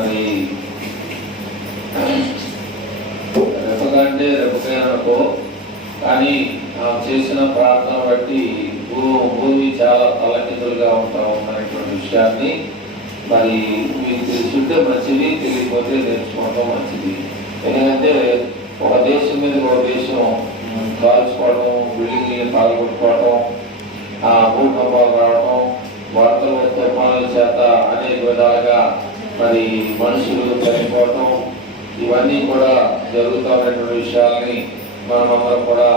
మరి రెప్పకంటే రెప్పకైనకో కానీ చేసిన ప్రార్థన బట్టి భూమి చాలా తలకిందులుగా ఉన్నటువంటి విషయాన్ని మరి మీకు తెలుసుంటే మంచిది, తెలియకపోతే తెలుసుకోవడం మంచిది. ఎందుకంటే ఒక దేశం మీద ఒక దేశం కాల్చుకోవడం, బిల్డింగ్లు పాల్గొట్టుకోవడం, భూకంపాలు రావడం, వార్తల తుఫానుల చేత అనేక విధాలుగా మరి మనుషులు చనిపోవటం, ఇవన్నీ కూడా జరుగుతున్నటువంటి విషయాల్ని మనమందరం కూడా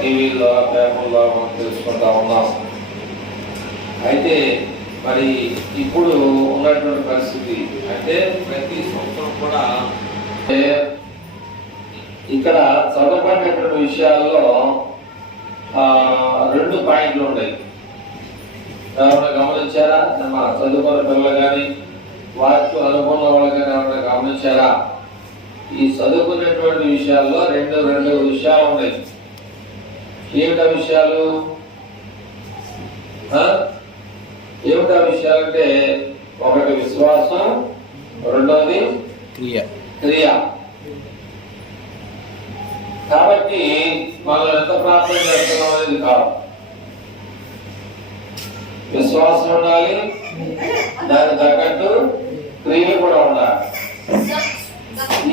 టీవీలో పేపర్లో మనం తెలుసుకుంటా ఉన్నాం. అయితే మరి ఇప్పుడు ఉన్నటువంటి పరిస్థితి అంటే ప్రతి సంవత్సరం కూడా ఇక్కడ చదవబడినటువంటి విషయాల్లో 2 పాయింట్లు ఉన్నాయి. ఎవరైనా గమనించారా? చదువుకున్న పిల్లలు కానీ వారికి అనుకున్న వాళ్ళు కానీ ఎవరైనా గమనించారా? ఈ చదువుకునేటువంటి విషయాల్లో రెండు విషయాలు ఉన్నాయి. ఏమిటా విషయాలు? ఏమిటా విషయాలంటే ఒకటి విశ్వాసం, రెండోది క్రియ. కాబట్టి మనం ఎంత ప్రార్థన చేస్తున్నాం అనేది కాదు, విశ్వాసం ఉండాలి, దానికి తగ్గట్టు క్రియలు కూడా ఉండాలి.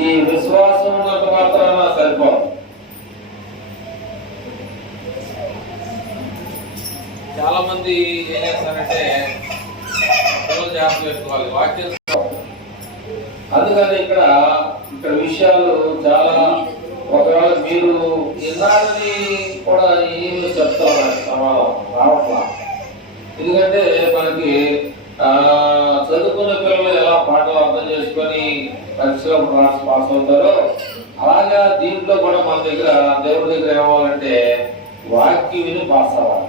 ఈ విశ్వాసం ఉన్నంత మాత్రాన సరిపోదు. చాలా మంది ఏం చేస్తారంటే పిల్లలు జాగ్రత్త పెట్టుకోవాలి, వాక్యం. అందుకని ఇక్కడ విషయాలు చాలా, ఒకవేళ మీరు ఇన్నాళ్ళని కూడా ఏమి చెప్తారు సమాధానం రావట్లా. ఎందుకంటే మనకి చదువుకున్న పిల్లలు ఎలా పాటలు అర్థం చేసుకొని పరీక్షలో పాస్ అవుతారో అలాగా దీంట్లో కూడా మన దగ్గర దేవుడి దగ్గర ఏమవ్వాలంటే వాక్యం విని పాస్ అవ్వాలి.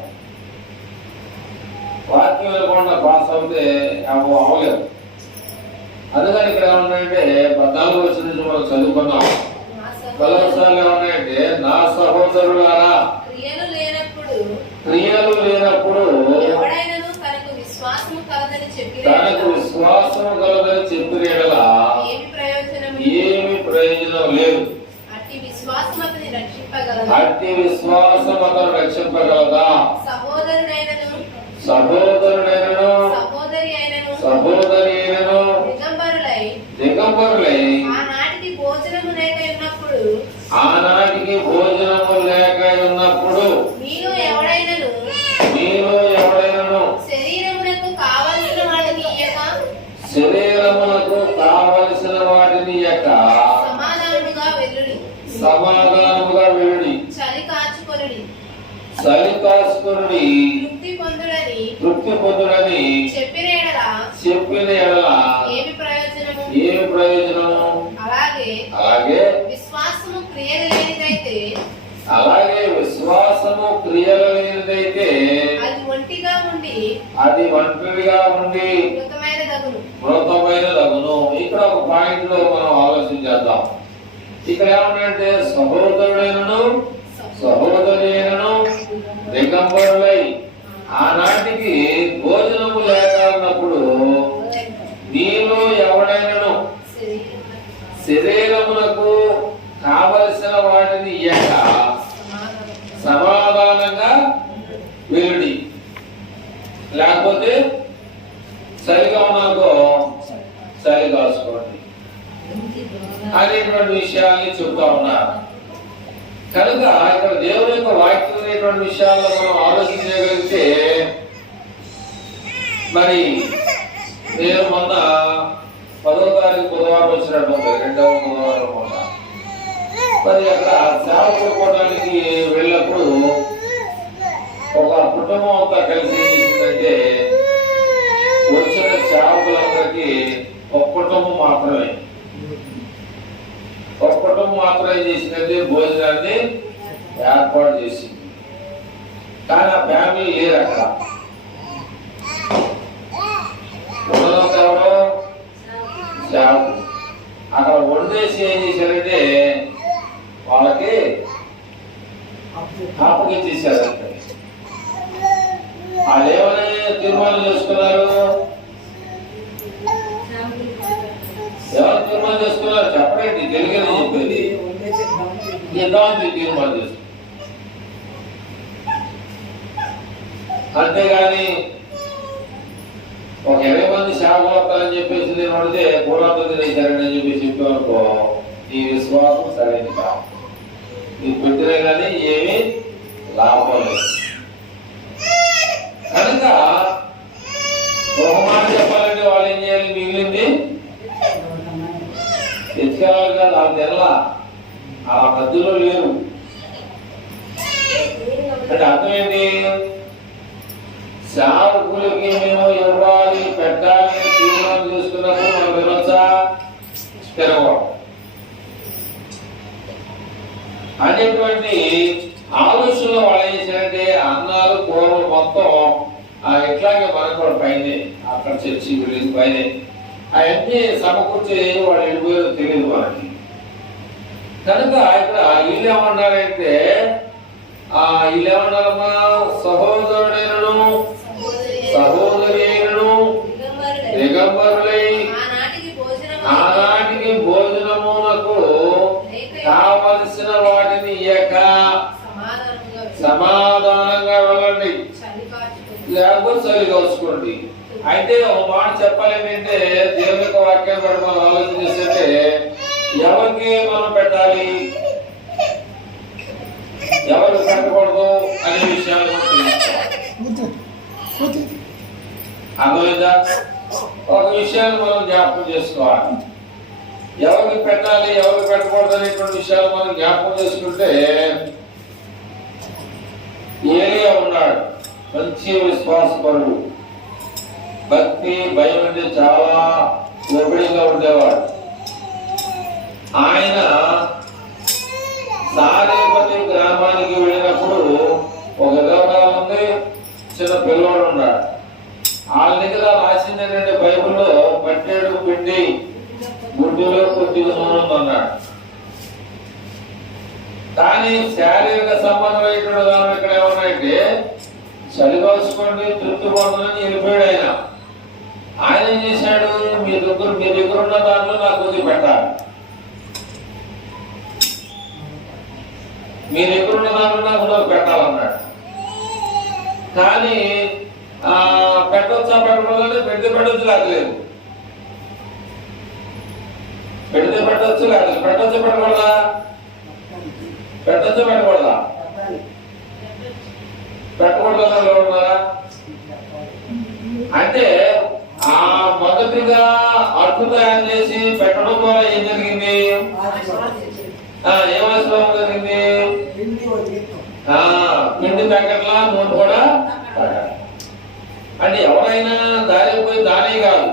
వాక్యం వినకుండా పాస్ అవుతే అవ్వలేదు. అందుకని ఇక్కడ ఏమన్నాయంటే 14వ వచనం నుంచి మనం చదువుకున్నాం. 14సార్లు ఏమన్నాయంటే నా సహోదరులారా క్రియలు లేనప్పుడు తనకు విశ్వాసము కలదని చెప్పిన యెడల ఏమి ప్రయోజనం లేదు. అట్టి విశ్వాసం అతను రక్షింపగలదా? సహోదరుడైనను సహోదరి అయినను దిగంబరులై ఆనాటికి భోజనము లేక ఉన్నప్పుడు మీలో ఎవడైనను శరీరమునకు కావలసిన వాటిని ఇయ్యక సమాధానముగా వెళ్ళుడి, చలి కాచుకొనుడి, తృప్తి పొందుడని చెప్పిన యెడల ఏమి ప్రయోజనము? అలాగే విశ్వాసము క్రియలు లేనిదైతే అది ఒంటరిగా ఉండి మృతమైన దగును. ఇక్కడ ఒక పాయింట్ లో మనం ఆలోచించేద్దాం. ఇక్కడ ఏమన్నాయంటే సహోదరుడైనను సహోదరైనను దిగంబరులై ఆనాటికి భోజనము లేక ఉన్నప్పుడు నీలో ఎవడైనను శరీరమునకు కావలసిన వాటిని ఇయ్యక సమాధానంగా వెళ్ళుడి, లేకపోతే చలిగా ఉన్నాకో చలి కాసుకోండి అనేటువంటి విషయాల్ని చెప్తా ఉన్నారు. కనుక ఇక్కడ దేవుని యొక్క వాక్యం అనేటువంటి విషయాల్లో మనం ఆలోచించగలిగితే, మరి నేను మొన్న 10వ తారీఖు బుధవారం వచ్చినట్టుంది, 2వ బుధవారం మొన్న. మరి అక్కడ సేవ చేసుకోవడానికి వెళ్ళినప్పుడు ఒక కుటుంబం అంతా కలిసి ఏం చేసిందంటే వచ్చిన సేవకులందరికీ ఒక కుటుంబం మాత్రమే చేసిందంటే భోజనాన్ని ఏర్పాటు చేసింది. కానీ ఆ ఫ్యామిలీ లేరు అక్కడ. ఎవరో సేవకు అక్కడ వండేసి ఏం చేశారంటే వాళ్ళకి అప్పగించేశారు. వాళ్ళు ఏమని తీర్మానం చేసుకున్నారు? చేద్దామని తీర్మానం చేస్తుంది. అంతేగాని ఒక 20 మంది సేవకులు వస్తారని చెప్పేసి నేను అడితే పూర్వంతో తినేశారని చెప్పి చెప్పామనుకో, నీ విశ్వాసం సరైనది కాదు. నీకు పెట్టినా కానీ ఏమీ లాభం లేదు. కనుక ఒక మాట చెప్పాలంటే వాళ్ళు ఏం చేయాలి? మిగిలింది తెచ్చుకోవాలి కాదు, వాళ్ళు తెల్లా ఆ మధ్యలో లేరు. అంటే అర్థం ఏంటి? సేవకులకి మేము ఇవ్వాలి పెట్టాలి తీర్మానం చేసుకున్నప్పుడు మనం వినొచ్చా? తిరగడం అనేటువంటి ఆలోచనలో వాళ్ళు ఏం చేశారంటే అన్నాలు కూరలు మొత్తం ఇట్లాగే మనకు కూడా పైనే అక్కడ చర్చి వెళ్ళింది పైనే అవన్నీ సమకూర్చి వాళ్ళు వెళ్ళిపోయారో తెలియదు మనకి. కనుక ఇక్కడ వీళ్ళు ఏమన్నారంటే వీళ్ళు ఏమన్నారమ్మా? సహోదరుడైనను సహోదరైనను దిగంబరులై ఆనాటికి భోజనమునకు కావలసిన వాటిని ఇయ్యక సమాధానంగా వెళ్ళండి, లేకపోతే చలి కాల్చుకోండి. అయితే ఒక మాట చెప్పాలి ఏంటంటే దేవుని యొక్క వాక్యాన్ని బట్టి మనం ఆలోచన చేస్తే ఎవరికి మనం పెట్టాలి, ఎవరు పెట్టకూడదు అనే విషయాలు అర్థమైందా? ఒక విషయాన్ని మనం జ్ఞాపకం చేసుకోవాలి. ఎవరికి పెట్టాలి ఎవరికి పెట్టకూడదు అనేటువంటి విషయాలు మనం జ్ఞాపకం చేసుకుంటే, ఏలియా ఉన్నాడు, మంచి విశ్వాసపరుడు, భక్తి భయం అంటే చాలా ఓపిడిగా ఉండేవాడు. ఆయన సారేపతి గ్రామానికి వెళ్ళినప్పుడు ఒక విధవరాలు ఉంది, చిన్న పిల్లోడు ఉన్నాడు. వాళ్ళ దగ్గర రాసింది ఏంటంటే బైబిల్లో పట్టేడు పిండి గుడ్డులో కొద్దిగా నూనె అన్నాడు. కానీ శారీరక సంబంధమైనటువంటి దాని ఇక్కడ ఏమన్నాయంటే చలి కాల్చుకోండి తృప్తి పొందని వెళ్ళిపోయాడు ఆయన. ఆయన ఏం చేశాడు? మీ దగ్గర ఉన్న దాంట్లో నాకు కొద్దిగా పెట్టాలి, మీ దగ్గర ఉన్న దాంట్లో నాకు పెట్టాలన్నాడు. కానీ పెట్టొచ్చా పెట్టకూడదంటే పెడితే పెట్టొచ్చు లేకలేదు, పెడితే పెట్టొచ్చు లేకలేదు. పెట్టొచ్చా పెట్టకూడదా? పెట్టొచ్చా పెట్టకూడదా? పెట్టకూడదా ఉన్నారా? అంటే ఆ మొదటిగా అడ్డు తయారు చేసి పెట్టడం ద్వారా ఏం జరిగింది? ఏమాశ్రమం జరిగింది? పిండి ప్యాకెట్లా నూనె కూడా. అంటే ఎవరైనా దారి పోయి దానే కాదు,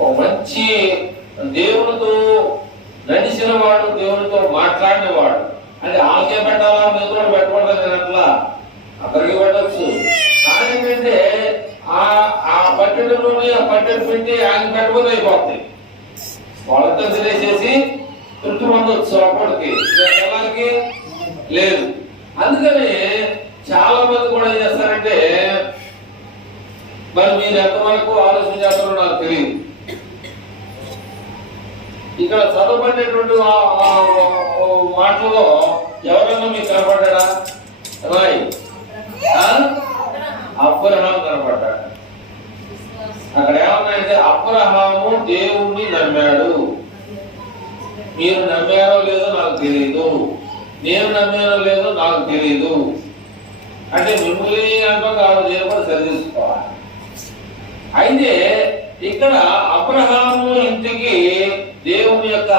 ఒక మంచి దేవునితో నడిచిన వాడు, దేవునితో మాట్లాడిన వాడు. అంటే ఆకే పెట్టాలా మీరు కూడా పెట్టకూడదు అట్లా అక్కడికి పెట్టచ్చు. కానీ ఏంటంటే ఆ పట్టెడులోనే ఆ పట్టెడు పెట్టి ఆయన పెట్టబోదు అయిపోతాయి, వాళ్ళంతా తెలియజేసి తృప్తి పొందొచ్చు. అప్పటికి ఎవరికి లేదు. అందుకని చాలా మంది కూడా ఏం చేస్తారంటే, మరి మీరు ఎంతవరకు ఆలోచన చేస్తారో నాకు తెలియదు. ఇక్కడ చదవబడినటువంటి మాటల్లో ఎవరైనా మీకు కనపడ్డా? రాయి అబ్రహాం కనపడ్డాడు. అక్కడ ఏమన్నాయంటే అబ్రహాము దేవుణ్ణి నమ్మాడు. మీరు నమ్మారో లేదో నాకు తెలియదు, నేను నమ్మానో లేదో నాకు తెలియదు. అంటే మిమ్మల్ని అంటే కాదు, నేను కూడా సరిచేసుకోవాలి. అయితే ఇక్కడ అబ్రహాము ఇంటికి దేవుని యొక్క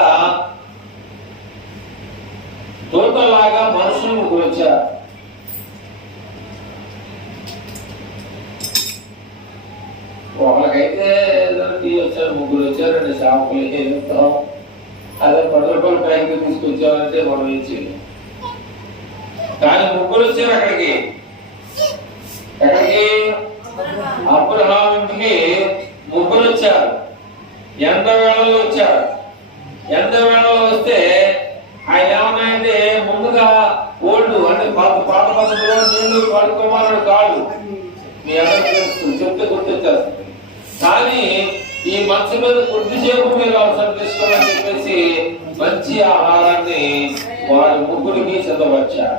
దూతలాగా మనుషులు వచ్చారు. ఒకరికైతే వచ్చారు, ముగ్గురు వచ్చారు, 2 షాపులు ఏమిస్తాం, అదే 10 రూపాయలు బ్యాంకు తీసుకొచ్చామంటే మనం ఏం చేయలేం. కానీ ముగ్గురు వచ్చారు అక్కడికి. ఎక్కడికి? అబ్రహాం ఇంటికి ముగ్గురు వచ్చారు. ఎంత వేళలో వచ్చారు? ఎంత వేళలో వస్తే ఆయన ఏమన్నాయంటే, ముందుగా ఓల్డ్ అంటే పాత పద్ధతిలో నీళ్లు పడుకోమన్నాడు కాదు. మీ అందరికీ తెలుస్తుంది, చెప్తే గుర్తొచ్చేస్తుంది. కానీ ఈ మంచం మీద కొద్దిసేపు మీరు అవసరం తీసుకోవాలని చెప్పేసి మంచి ఆహారాన్ని వారి ముగ్గురికి సిద్ధపరిచాడు.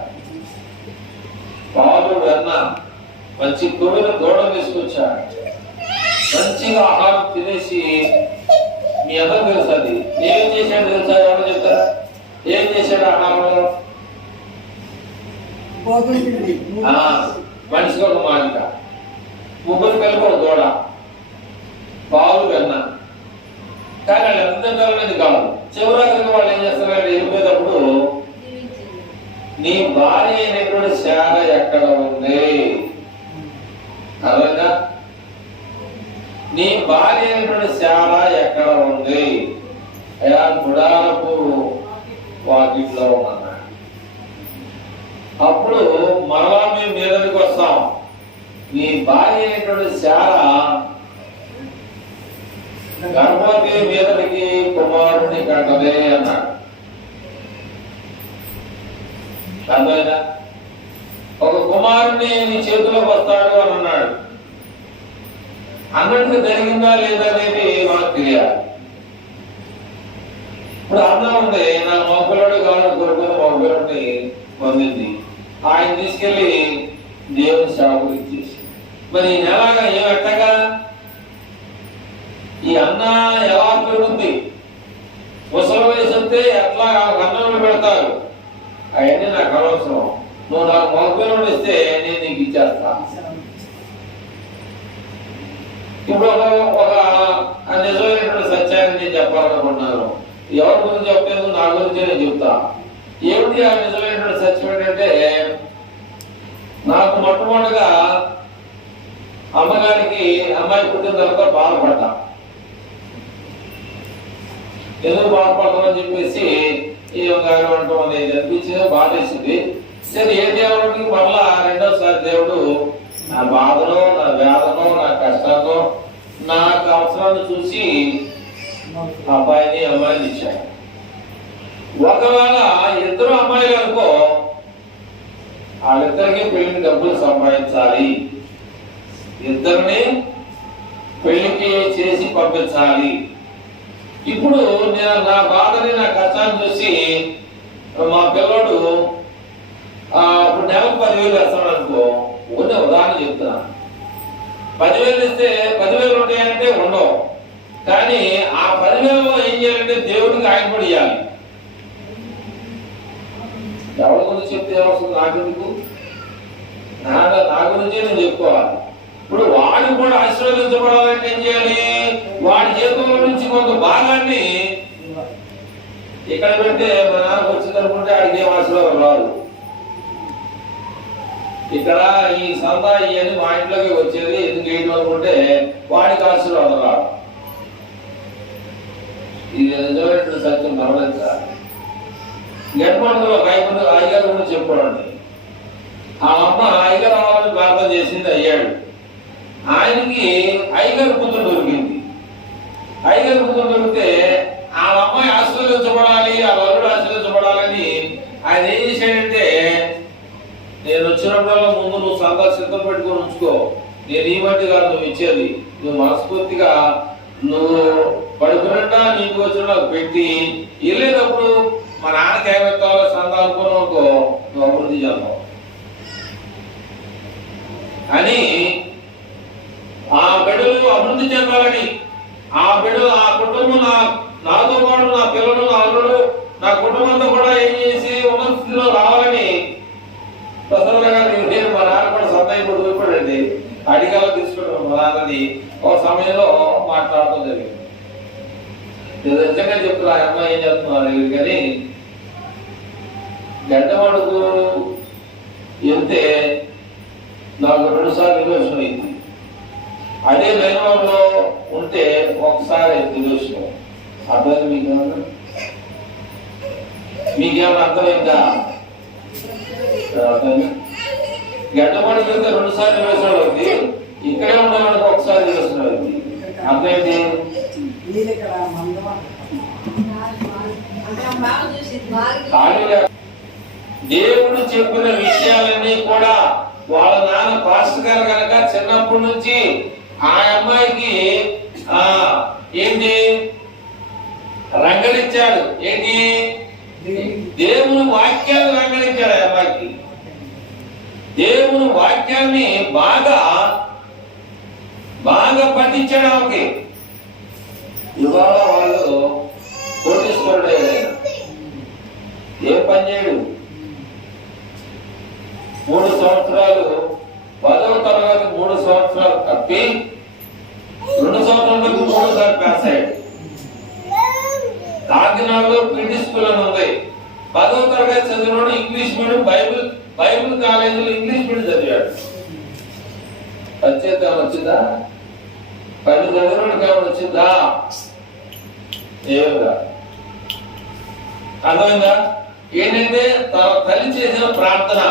పాలు వెన్న మంచి కొవ్వుల దూడ తీసుకొచ్చాడు. మంచిగా ఆహారం తినేసి మీ అందరూ తెలుసు అది ఏం చేశాడు తెలుసా? ఎవరు చెప్తారా? ఏం చేశాడు ఆహారంలో? మనిషికి ఒక మాలిక, ముగ్గురు కలిపి ఒక దూడ, పాలు వెన్న. కానీ వాళ్ళు ఎంత తినాలనేది కాదు. చివరికి వాళ్ళు ఏం చేస్తారంటే వెళ్ళిపోయేటప్పుడు నీ భార్య అయినటువంటి శాల ఎక్కడ ఉంది? అలాగా నీ భార్య అయినటువంటి శాల ఎక్కడ ఉంది? అయా గుడారపు వాకిట్లో ఉన్నా. అప్పుడు మరలా మేము మీదకి వస్తాం. నీ భార్య అయినటువంటి శాల గర్భవతి మీదకి కుమారుడిని కంటదే అన్నాడు. అర్థమైందా? ఒక కుమారుడిని నీ చేతిలోకి వస్తాడు అని అన్నాడు. అన్నట్టు జరిగిందా లేదా అనేది మనకు తెలియాలి. ఇప్పుడు అన్నం ఉంది, నా మగపిల్లడు కావాలని కోరుకుని మగపిల్లడిని పొందింది. ఆయన తీసుకెళ్లి దేవుని సేవకు ఇచ్చేసి మరి ఎలాగా ఏమెట్టగా ఈ అన్న ఎలా పెరుగుతుంది? ముసలి వయసు వస్తే ఎట్లా అన్నం పెడతారు? అవన్నీ నాకు అనవసరం. నువ్వు నాకు మగపిల్లడు ఇస్తే నేను నీకు ఇచ్చేస్తా. ఇప్పుడు ఒక నిజమైనటువంటి సత్యాన్ని నేను చెప్పాలనుకుంటున్నాను. ఎవరి గురించి చెప్పలేదు, నా గురించి నేను చెప్తా. ఏమిటి ఆ నిజమైనటువంటి సత్యం ఏంటంటే, నాకు మొట్టమొదటిగా అమ్మగారికి అమ్మాయి పుట్టిన తర్వాత బాధపడ్డా. ఎందుకు బాధపడతామని చెప్పేసి ఈ గారు అంటాం అనేది అనిపించింది, బాధేసింది. సరే ఏ దేవుడికి మరలా రెండోసారి దేవుడు నా బాధలో, నా వేదనో, నా కష్టాల్లో, నాకు అవసరాన్ని చూసి అబ్బాయిని అమ్మాయిని ఇచ్చాడు. ఒకవేళ ఇద్దరు అమ్మాయిలు అనుకో, వాళ్ళిద్దరికి పెళ్లికి డబ్బులు సంపాదించాలి, ఇద్దరిని పెళ్లికి చేసి పంపించాలి. ఇప్పుడు నేను నా బాధని, నా కష్టాన్ని చూసి మా పిల్లడు ఇప్పుడు నెలకు 10,000 వేస్తాడు అనుకో. ఉన్న ఉదాహరణ చెప్తున్నా. 10,000 ఇస్తే 10,000 ఉంటాయంటే ఉండవు. కానీ ఆ 10,000లో ఏం చేయాలంటే దేవుడికి ఆయనపడి ఇవ్వాలి. ఎవరి గురించి చెప్తే ఏమవుతుంది? నాకెందుకు? నా గురించే నేను చెప్పుకోవాలి. ఇప్పుడు వాడు కూడా ఆశీర్వదించబడాలంటే ఏం చేయాలి? వాడి జీవితంలో నుంచి కొంత భాగాన్ని ఇక్కడ పెడితే మా నాన్నకు వచ్చింది అనుకుంటే ఆడికి ఏం ఆశీర్వాదం రాదు. ఇక్కడ ఈ సందా ఇవన్నీ మా ఇంట్లోకి వచ్చేది ఎందుకు వేయడం అనుకుంటే వాడికి ఆశీర్వాదం రాదు. ఇది నిజమైనటువంటి సత్యం గమనించాలి. గడ్పంలో ఒక అయ్యగారు కూడా చెప్పుకోండి. ఆ అమ్మ అయ్యగారు అవ్వాలని ప్రార్థన చేసింది, అయ్యాడు. ఆయనకి అయ్యగారు కూతురు దొరికింది. అయ్యగారు కూతురు దొరికితే ఆ అమ్మాయి ఆశీర్వదించబడాలి, ఆ వరుడు ఆశీర్వదించబడాలని ఆయన ఏం చేశాడంటే, నేను వచ్చినప్పుడల్లా ముందు నువ్వు సందా సిద్ధం పెట్టుకొని ఉంచుకో, నేను ఈ మట్టి కాదు నువ్వు ఇచ్చేది, నువ్వు మనస్ఫూర్తిగా నువ్వు పడుకున్నట్ట నీకు వచ్చిన నాకు పెట్టి వెళ్ళేటప్పుడు మా నాన్నకి ఏమెత్తాలో సందా అనుకున్నావు అనుకో, నువ్వు అభివృద్ధి చేద్దాం అని. ఆ బిడ్డలు అభివృద్ధి చెందాలని, ఆ బిడ్డలు, ఆ కుటుంబం, నాతో పాటు నా పిల్లలు, నా అల్లుడు, నా కుటుంబంతో కూడా ఏం చేసి ఉన్న స్థితిలో రావాలని ప్రసన్న గారు నేను మా నాన్న కూడా సంతాయి కూడా చూపడండి అడిగాలో తీసుకుంటాం మా నాన్నని ఒక సమయంలో మాట్లాడటం జరిగింది. నిజంగా చెప్తున్నా, ఆ అమ్మాయి ఏం చెప్తున్నారు కానీ గడ్డమడుగు వెళ్తే నాకు 2 సార్లు విమోచన అయింది. అదే వైభవంలో ఉంటే ఒకసారి విమోచన. అర్థం మీకేమైనా అర్థమైందా? గడ్డమడుగు వెళ్తే 2 సార్లు విమోచన అవుతుంది, ఇక్కడే ఉండడానికి ఒకసారి విమోచన అవుతుంది. అర్థమైంది? దేవుడు చెప్పిన విషయాలన్నీ కూడా వాళ్ళ నాన్న పాస్టర్ గారు కనుక చిన్నప్పటి నుంచి ఆ అమ్మాయికి ఏంటి రంగలిచ్చాడు. ఏంటి? దేవుని దేవుని వాక్యాన్ని బాగా బాగా పఠించడానికి. ఇవాళ వాళ్ళు కోటీశ్వరుడే, ఏ పని చేయడు. 3 సంవత్సరాలు 10వ తరగతి 3 సంవత్సరాలు తప్పి 2 సంవత్సరాలకు 3 సార్లు పాస్ అయ్యాడు. కాకినాడలో ప్రీటి స్కూల్ అని ఉంది. 10వ తరగతి చదివినాడు ఇంగ్లీష్ మీడియం, బైబిల్ కాలేజీలో ఇంగ్లీష్ మీడియం చదివాడు. వచ్చేది ఏమైనా వచ్చిందా? 10 చదివినాడికి ఏమైనా వచ్చిందా? ఏమిగా అర్థమైందా? ఏంటంటే తన తల్లి చేసిన ప్రార్థన,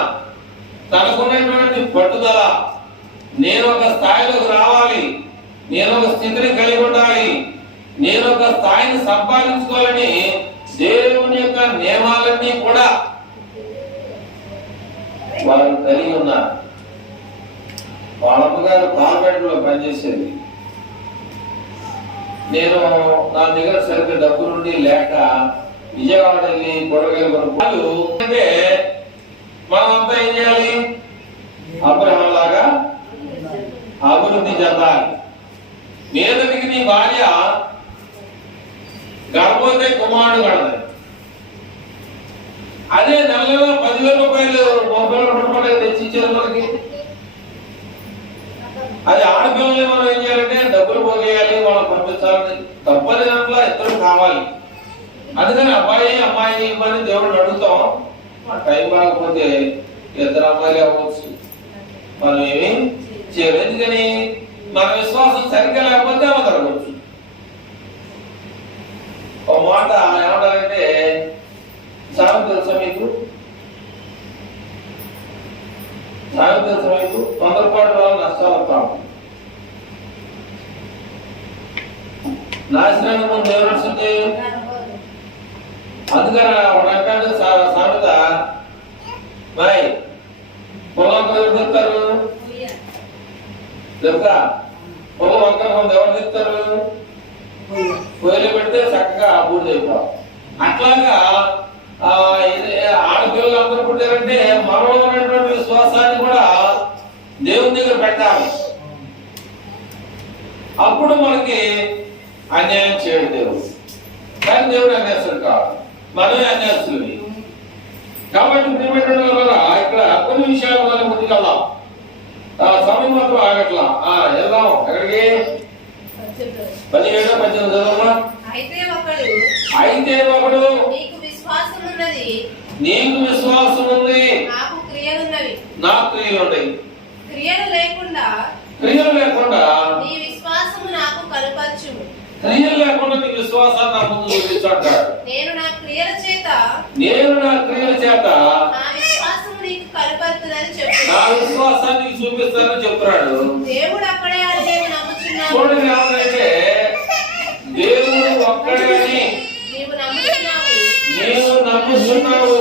తనకున్నటువంటి పట్టుదల, నేను ఒక స్థాయిలోకి రావాలి, నేను ఒక స్థితిని కలిగి ఉండాలి, నేను ఒక స్థాయిని సంపాదించుకోవాలని దేవుని యొక్క నియమాలన్నీ కూడా వారు కలిగి ఉన్నారు. వాళ్ళ అమ్మగారు పాల్పేటలో పనిచేసేది. నేను నా దగ్గర సరిగ్గా డబ్బు నుండి లేక విజయవాడ వెళ్ళి కూరగాయలు కొనుక్కోవాలి అంటే మనమంతా ఏం చేయాలి? అబ్రహాం లాగా అభివృద్ధి చెందాలి. మీదటికి నీ భార్య గర్భవతి కుమారుడు కడది. అదే నెలలో 10,000 రూపాయలు మొబైల్ తెచ్చిచ్చారు మనకి. అది ఆడపిల్లల్ని మనం ఏం చేయాలంటే డబ్బులు పోగేయాలి, వాళ్ళకి పంపించాలని. తప్పని దాంట్లో ఇద్దరు కావాలి. అందుకని అబ్బాయి అమ్మాయి ఇవ్వని దేవుడిని అడుగుతాం. టైం కాకపోతే 2 అమ్మాయిలు అవ్వచ్చు, మనం ఏమి చేయలేదు. ఎందుకని మన విశ్వాసం సరిగ్గా లేకపోతే ఆమె జరగవచ్చు. ఒక మాట ఏమంటారంటే, సామెత తెలుసా మీకు? సామెత తెలుసా మీకు? తొందరపాటు వల్ల నష్టాలు వస్తాం. నాశనానికి ముందు ఎవరు వస్తుంది? అందుకని ఒక సామెత, బాయ్ పొలం ఎవరు చెప్తారు? చెప్తా పొలం వంకర ముందు ఎవరు చెప్తారు? పొయ్యిలు పెడితే చక్కగా అభివృద్ధి అయిపోతాం. అట్లాగా ఆడపిల్లలు అందరూ పుట్టారంటే మనలో ఉన్నటువంటి విశ్వాసాన్ని కూడా దేవుని దగ్గర పెట్టాలి. అప్పుడు మనకి అన్యాయం చేయడు దేవుడు. కానీ దేవుడు అన్యాసుడు కాదు, మనమే అన్యాసులు. కాబట్టి ఇక్కడ కొన్ని విషయాలు మనం ముందుకెళ్దాం. సమయం మాత్రం ఆగట్లా. వెళ్దాం. ఎక్కడికి? 17, 18 చదవమ్మా. అయితే ఒకడు నీకు విశ్వాసం ఉంది, నాకు క్రియలు ఉన్నాయి. క్రియలు లేకుండా నీ విశ్వాసము నాకు కనపరచుము. క్రియలు లేకుండా నీ విశ్వాసాన్ని నా ముందు చూపించాడు. నేను నా క్రియల చేత నా విశ్వాసము నీకు కనపరుతుందని చెప్పాడు. నా విశ్వాసాన్ని చూపిస్తానని చెప్తున్నాడు దేవుడు. అక్కడే నేను నమ్ముచున్నాను. చూడండి, ఏమంటే దేవుడు ఒక్కడే అని నీవు నమ్ముతున్నావు.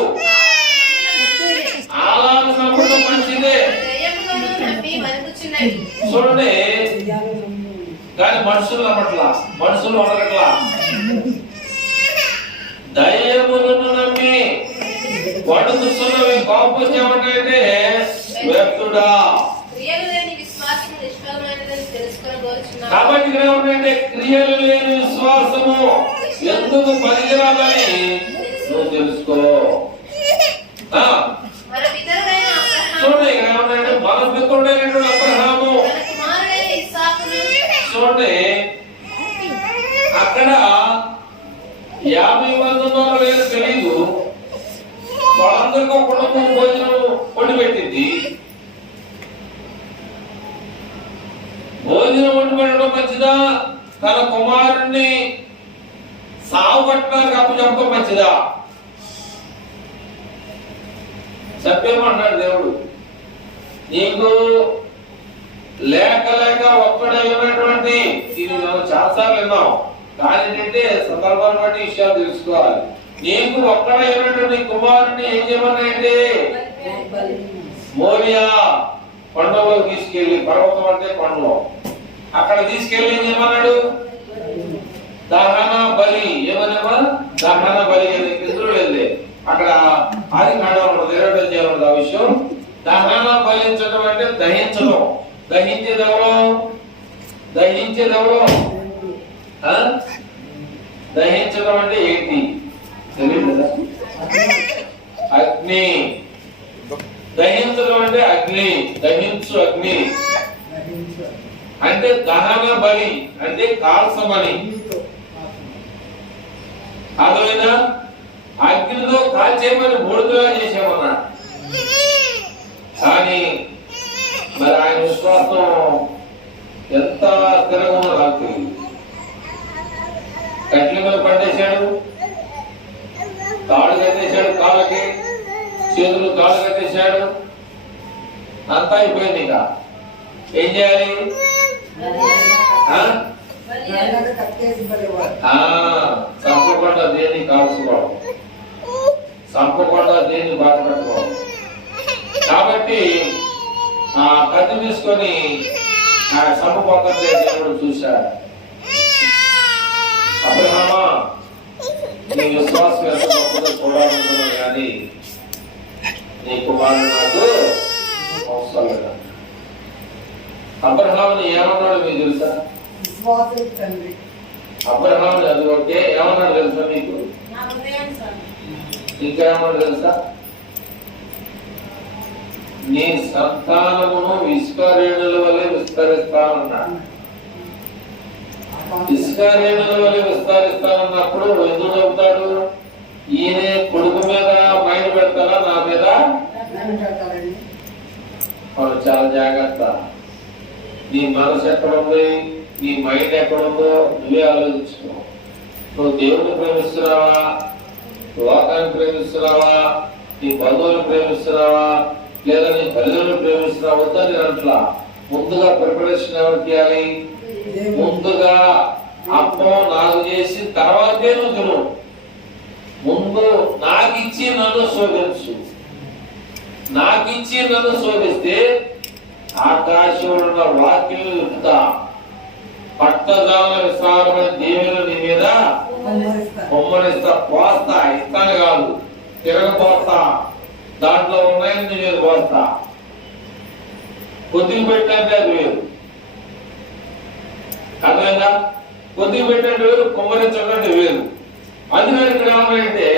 అలా నమ్మడం మంచిదే. చూడండి, కానీ మనుషులు నమ్మట్లా, మనుషులు అడగట్లా. దయ్యములను నమ్మి వణుకుతున్నవి కాకపోతే ఏమంటే వ్యక్తుడా. కాబట్టి ఇక్కడ ఏమంటే క్రియలు లేని విశ్వాసము ఎందుకు పనికిరాదని నువ్వు తెలుసుకో. చూడండి, ఇక్కడ ఏమంటే మన పితరుడైనటువంటి అబ్రహాము. చూడండి, అక్కడ 50 మంది ఉన్నారో లేదో తెలీదు, వాళ్ళందరికీ ఒక కుటుంబం భోజనం వండి పెట్టింది. భోజనం వండి పెట్టడం మంచిదా, తన కుమారుణ్ణి సాగు పట్టడానికి అప్పచెప్పడం మంచిదా? చెప్పేమంటాడు దేవుడు. నీకు లేక ఒక్కడే ఉన్నటువంటి, ఇది మనం చాలాసార్లు విన్నాం, కానీ ఏంటంటే సందర్భాన్ని బట్టి విషయాలు తెలుసుకోవాలి. నీకు ఒక్కడే ఉన్నటువంటి కుమారుని ఏం చేయమన్నాయంటే మోరియా కొండలో తీసుకెళ్లి, పర్వతం అంటే కొండలో, అక్కడ తీసుకెళ్లి ఏం చేయమన్నాడు? దహన బలి. ఏమన్నా దహన బలి అని ఎదురు వెళ్ళే అక్కడ ఆది కాండం 20 ఆ విషయం. దహన బలి ఎవరు? దహించడం అంటే ఏంటి తెలియదు కదా. అగ్ని. దహించడం అంటే అగ్ని, దహించు అగ్ని అంటే దహన బలి అంటే కాల్సమని. అదైనా అగ్నిలో కాల్చేయమని బూడిదలా చేసామన్నా. కానీ మరి ఆయన విశ్వాసం ఎంత స్థిరంగా ఉందో నాకు తెలియదు. కట్ల మీద పట్టేశాడు, తాడు కట్టేశాడు, కాళ్ళకి చేతులు తాడు కట్టేశాడు, అంతా అయిపోయింది. ఇంకా ఏం చేయాలి? చంపకుండా దేన్ని కాల్చుకోవడం, చంపకుండా దేన్ని బాధపెట్టుకోవడం. కాబట్టి ఆ కత్తి తీసుకొని ఆ చంపపోతుంటే దేవుడు చూశాడు. అబ్రహామా, నీ విశ్వాసం ఎంత గొప్పదో చూడాలనుకున్నాను, కానీ నీ కుమారుడు నాకు అవసరం లేదా. అబ్రహాముని ఏమన్నాడు మీకు తెలుసా? అబ్రహాముని అది ఓకే, ఏమన్నాడు తెలుసా మీకు? ఇంకా ఏమన్నాడు తెలుసా? నీ సంతానమును ఇస్కరేణుల వలె విస్తరిస్తానన్నాడు. ఇస్కరేణుల వలె విస్తరిస్తానన్నప్పుడు ఎందుకు చెబుతాడు? ఈయన కొడుకు మీద మైండ్ పెడతారా, నా మీద? వాళ్ళు చాలా జాగ్రత్త. నీ మనసు ఎక్కడ ఉంది, నీ మైండ్ ఎక్కడ ఉందో నువ్వే ఆలోచించుకో. నువ్వు దేవుడిని ప్రేమిస్తున్నావా, లోకాన్ని ప్రేమిస్తున్నావా, నీ బంధువులను ప్రేమిస్తున్నావా, లేదా నీ తల్లిదండ్రులు ప్రేమిస్తున్నావా? వద్దని అట్లా ముందుగా ప్రిపరేషన్ ఎవరు చేయాలి? ముందుగా అప్పం నాకు చేసి తర్వాతే నువ్వు తిను. ముందు నాకిచ్చి నన్ను శోధించు. నాకిచ్చి నన్ను శోధిస్తే ఆకాశంలో ఉన్న వాక్యం చెప్తా, పట్టజాల విస్తారమైన దేవుని నీ మీద కొమ్మనిస్తా, పోస్తా. ఇస్తాను కాదు, తిరగపోస్తా. దాంట్లో ఉన్నాయని నీ మీద పోస్తా. కొద్దిగా పెట్టంటే అది వేరు, అర్థమైందా? కొద్దిగా పెట్టండి వేరు, కుమ్మరించడం వేరు. అందుకని ఇక్కడ ఏమంటే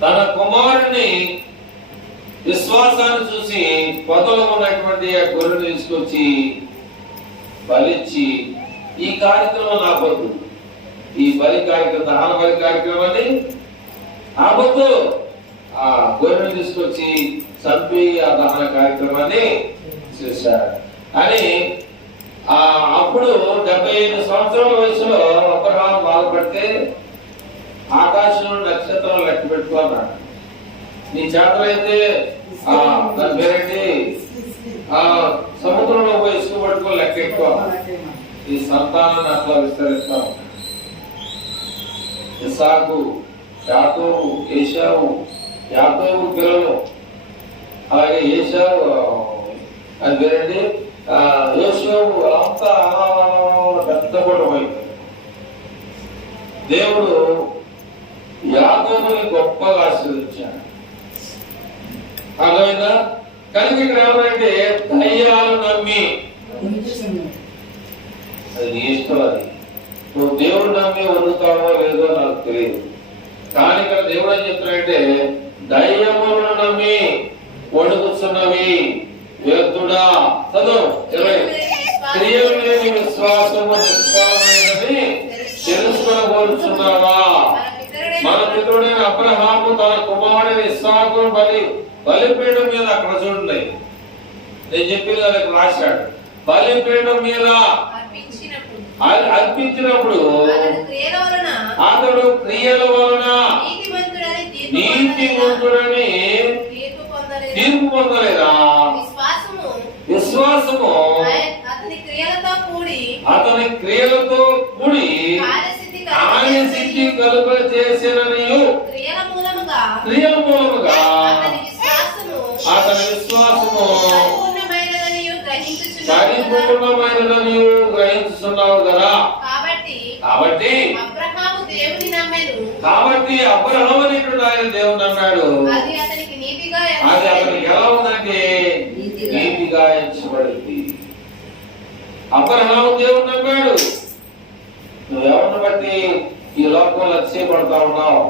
తన కుమారుని విశ్వాసాన్ని చూసి పొదలో ఉన్నటువంటి ఆ గొర్రెను తీసుకొచ్చి బలిచ్చి, ఈ కార్యక్రమం ఆపొద్దు, ఈ బలి కార్యక్రమం, దహన బలి కార్యక్రమాన్ని ఆపొద్దు. ఆ గొర్రెను తీసుకొచ్చి చంపి ఆ దహన కార్యక్రమాన్ని చేశాడు అని. అప్పుడు 75 సంవత్సరాల వయసులో అబ్రహాము బాధపడితే ఆకాశంలో నక్షత్రం లెక్క పెట్టుకున్నాడు. నీ చేతలైతే దాని పేరేంటి, సముద్రంలో పోయి ఇసుక పట్టుకొని లెక్క ఎక్కువ. ఈ సంతానాన్ని అట్లా విస్తరిస్తా ఉంటాడు. ఇస్సాకు, యాకోబు, ఏశావు, యాకోబు పిల్లలు, అలాగే ఏశావు అది పేరేంటి, యోసేపు, అంతా పెద్ద కుటుంబమైంది. దేవుడు యాకోబుని గొప్పగా ఆశీర్వదించాడు. అర్థమైందా? కనుక ఇక్కడ ఏమంటే దయ్యాలు నమ్మి, అది నీ ఇష్టం. అది నువ్వు దేవుడు నమ్మి వండుతావో లేదో నాకు తెలియదు. కానీ ఇక్కడ దేవుడు ఏం చెప్తున్నాడంటే దయ్యములను నమ్మి వణుకుతున్నవి వ్యర్థుడా. చదువు 20. క్రియలు లేని విశ్వాసము నిష్ఫలమైనది తెలుసుకోబోతున్నావా? మన పితరుడైన అబ్రహాము తన కుమారుని ఇస్సాకును బలిపీఠం మీద, అక్కడ చూడండి నేను చెప్పింది అది రాశాడు, బలిపీఠం మీద అర్పించినప్పుడు అతడు క్రియల వలన నీతిమంతుడని తీర్పు పొందలేదా? విశ్వాసము అతని క్రియలతో కూడి కార్యసిద్ధి కలుగ చేసిననియు క్రియల మూలముగా అతని విశ్వాసము పరిపూర్ణమైనదనియు గ్రహించుతున్నావు కదా. కాబట్టి అబ్రహాము ఆయన దేవుని నమ్మాడు. అది అతనికి ఎలా ఉందంటే నీతిగా ఎంచబడింది. అబ్రహాము దేవుడు నమ్మాడు. నువ్వెవరిని బట్టి ఈ లోకంలో అతిశయపడతా ఉన్నావు?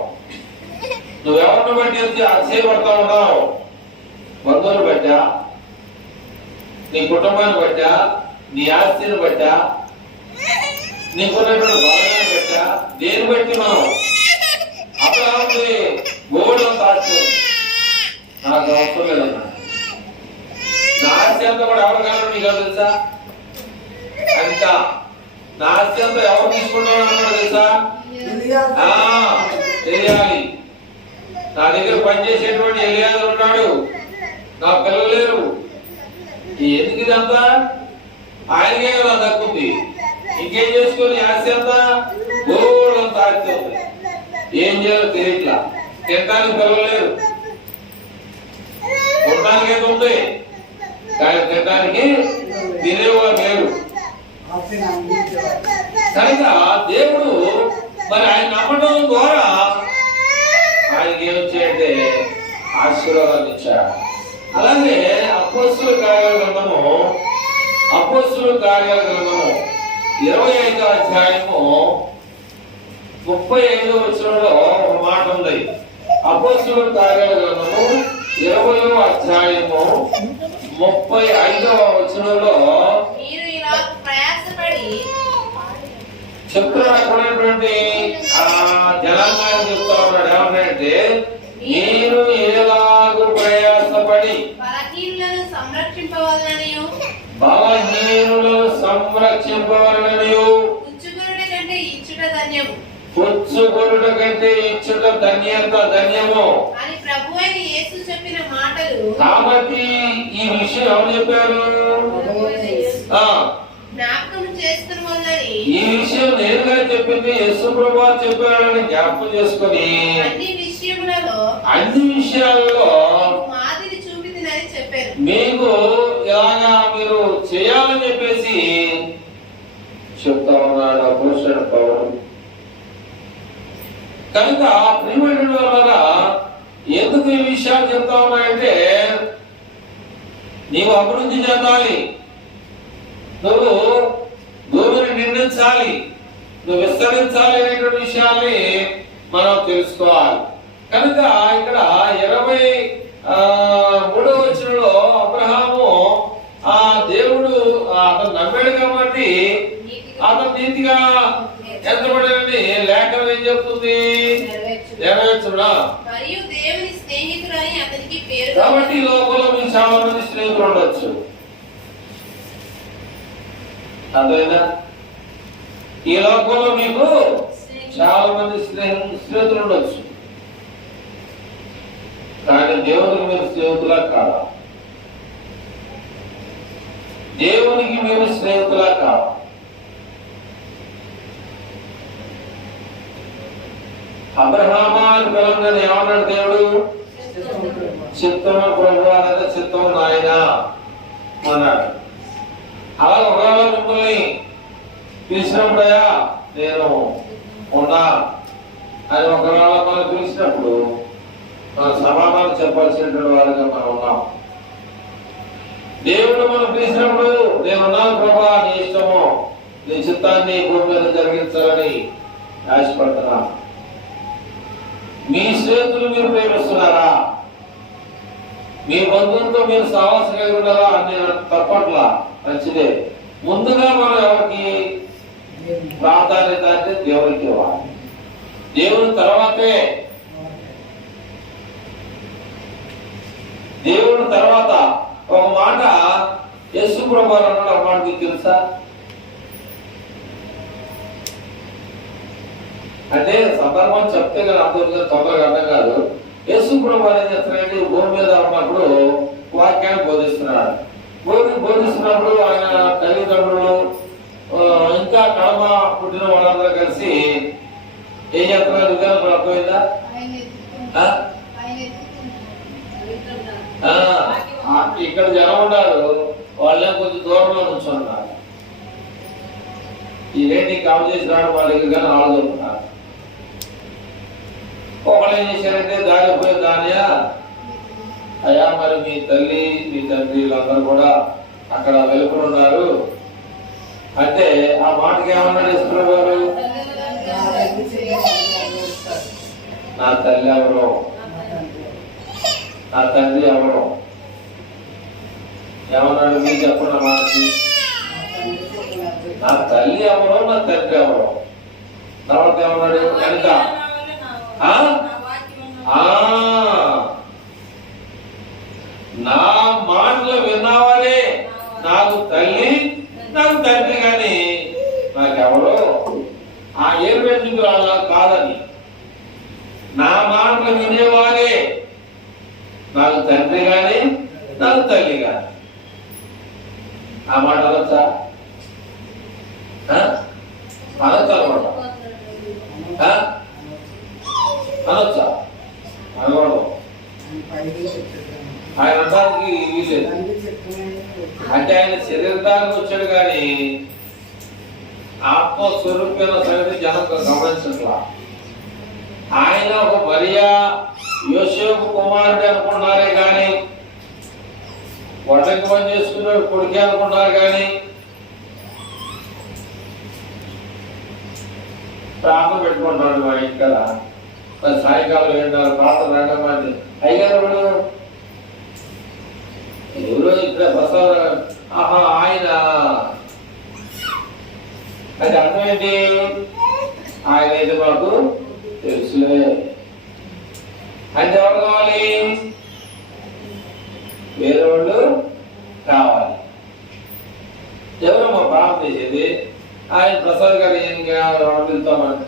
నువ్వెవరిని బట్టి అతిశయపడతా ఉన్నావు? బంధువులు బట్టా, నీ కుటుంబాన్ని బట్టా, నీ ఆస్తిని బట్టా, నీకున్నటువంటి బలాన్ని బట్టా, దేని బట్టి మనం అబ్రహాముకి గోడలు తాచుతుంది? నాకు అవసరం లేదన్నా. నా ఆస్తి అంతా కూడా ఎవరికన్నా మీకు తెలుసా? అంత నా ఆస్తి అంతా ఎవరు తీసుకుంటామన్నా తెలుసా? తెలియాలి. నా దగ్గర పనిచేసేటువంటి ఎలియాజరు ఉన్నాడు, నా పిల్లలు లేరు. ఎందుకు ఇదంతా? ఆయనకే కదా దక్కుంది. ఇంకేం చేసుకుని ఆస్తి అంతా గోడంతా ఆడుతుంది. ఏం చేయాలో తెలియట్లా. తినడానికి పిల్లలు లేరు, ఉండడానికి ఏదో ఉంది కానీ తినడానికి తినేవారు లేరు. కనుక దేవుడు మరి ఆయన నమ్మడం ద్వారా ఆయనకి ఏమొచ్చాయంటే ఆశీర్వాదాలు ఇచ్చాడు. అలాగే అపోస్తుల కార్యాల గ్రంథము 25వ అధ్యాయము 35వ వచనంలో ఒక మాట ఉంది. అపోస్తుల కార్యాల గ్రంథము 20వ అధ్యాయము 35వ వచనంలో చెప్తున్నటువంటి ఆ జనాంగాన్ని చెప్తా ఉన్నాడు. ఏమన్నాడంటే, మీరు ఎలాగూ ప్రయాసపడి బలహీనులను సంరక్షింపవలననియు పుచ్చుకొనుట కంటే ఇచ్చుట ధన్యము అని ప్రభువైన యేసు చెప్పిన మాటలు. కాబట్టి ఈ విషయం ఎవరు చెప్పారు? ఈ విషయం నేరుగా చెప్పింది యేసు ప్రభువు చెప్పారని జ్ఞాపకం చేసుకొని అన్ని విషయాల్లో మీకు ఎలాగా మీరు చేయాలని చెప్పేసి చెప్తా ఉన్నాడు అపోస్తలుడైన పౌలు. కనుక ప్రియమైన వాళ్ళారా, ఎందుకు ఈ విషయాలు చెప్తా ఉన్నాయంటే, నీవు అభివృద్ధి చెందాలి, నువ్వు భూమిని నిర్మించాలి, నువ్వు విస్తరించాలి అనేటువంటి విషయాల్ని మనం తెలుసుకోవాలి. కనుక ఇక్కడ 23వ వచనంలో అబ్రహాము ఆ దేవుడు అతను నమ్మాడు కాబట్టి అతను నీతిగా ఎంతబడని లేఖనం ఏం చెప్తుంది? నెరవేర్చుడా. కాబట్టి ఈ లోకంలో మీకు చాలా మంది స్నేహితులు ఉండొచ్చు. అదేనా? ఈ లోకంలో మీకు చాలా మంది స్నేహితులు ఉండొచ్చు. కానీ దేవునికి మీరు స్నేహితులా కాదా? దేవునికి మీరు స్నేహితులా కాదా? అబ్రహామాను పిల్లలని ఏమన్నాడు దేవుడు? చిత్తము ప్రభువా, లేదా చిత్తము నాయనా అన్నాడు. అలా ఒకవేళ మిమ్మల్ని పిలిచినప్పుడయా నేను ఉన్నా అని ఒకవేళ మనం పిలిచినప్పుడు మన సమాధానం చెప్పాల్సినటువంటి వారిగా మనం ఉన్నాం. దేవుడు మనం పిలిచినప్పుడు నేనున్నాను ప్రభా, నీ ఇష్టము, నీ చిత్తాన్ని భూమి మీద జరిగించాలని ఆశపడుతున్నా. మీ స్నేహితులు మీరు ప్రేమిస్తున్నారా? మీ బంధువులతో మీరు సాహసం కలిగి ఉన్నారా? అని తప్పట్లా, మంచిదే. ముందుగా మనం ఎవరికి ప్రాధాన్యత అంటే దేవునికి ఇవ్వాలి. దేవుని తర్వాతే, దేవుని తర్వాత ఒక మాట యేసు ప్రభువు అన్నాడు. ఒక మాట మీకు తెలుసా? అంటే సందర్భం చెప్తే కదా అర్థం తొందరగా అర్థం కాదు. యేసు ప్రభువు ఏం చేస్తున్నాడంటే, భూమి మీద ఉన్నప్పుడు వాక్యాన్ని బోధిస్తున్నాడు. బోధిస్తున్నప్పుడు ఆయన తల్లిదండ్రులు ఇంకా కడమ పుట్టిన వాళ్ళందరూ కలిసి ఏం చేస్తున్నారు? విధానం అర్థమైందా? ఇక్కడ జనం ఉన్నారు, వాళ్ళే కొంచెం దూరంలో నుంచున్నారు. ఇదేంటి కాల్ చేసినాడు వాళ్ళ దగ్గర కానీ ఆలోచిస్తున్నారు. ఒకళ్ళు ఏం చేశారంటే, దారిపోయే దానియా అయ్యా, మరి మీ తల్లి మీ తండ్రి వీళ్ళందరూ కూడా అక్కడ వెలుపల ఉన్నారు, అంటే ఆ మాటకి ఏమన్నాడు ఇస్రాయేలు గారు? నా తల్లి ఎవరు, నా తండ్రి ఎవరు? ఏమన్నాడు? మీరు చెప్పండి ఆ మాటకి. నా తల్లి ఎవరో నా తండ్రి ఎవరో. తర్వాత ఏమన్నాడు? కనుక నా మాటలు విన్నావారే నాకు తల్లి నాకు తండ్రి, కానీ నాకెవరో ఆ ఏర్పెందుకు రాలా కాదని. నా మాటలు వినేవారే నాకు తండ్రి కానీ నాకు తల్లి కానీ. ఆ మాట అనొచ్చా? అనొచ్చా అనమాట? అనొచ్చా? అనకూడదు. ఆయన అనడానికి వీలేదు. అంటే ఆయన శరీరానికి వచ్చాడు కానీ ఆత్మస్వరూపమైన సంగతి జనం గమనించట్లా. ఆయన ఒక మరియా యోసేపు కుమారుడు అనుకున్నారే కానీ, వడ్డంకి పని చేసుకున్నాడు కొడుకే అనుకున్నారు కానీ, ప్రార్థన పెట్టుకుంటాడు మా ఇంటికాడ. సాయంకాలం ఏంటారు ప్రార్థన రంగమాన్ని అయ్యారు ఎవరో ఇక్కడ ప్రసాద. ఆహా, ఆయన అది అర్థం ఏంటి? ఆయన అయితే మాకు తెలుసులే. అంటే ఎవరు కావాలి? వేరే వాళ్ళు కావాలి. ఎవరమ్మా ప్రార్థన చేసేది? ఆయన ప్రసాద్ గారు ఏం వెళ్తామని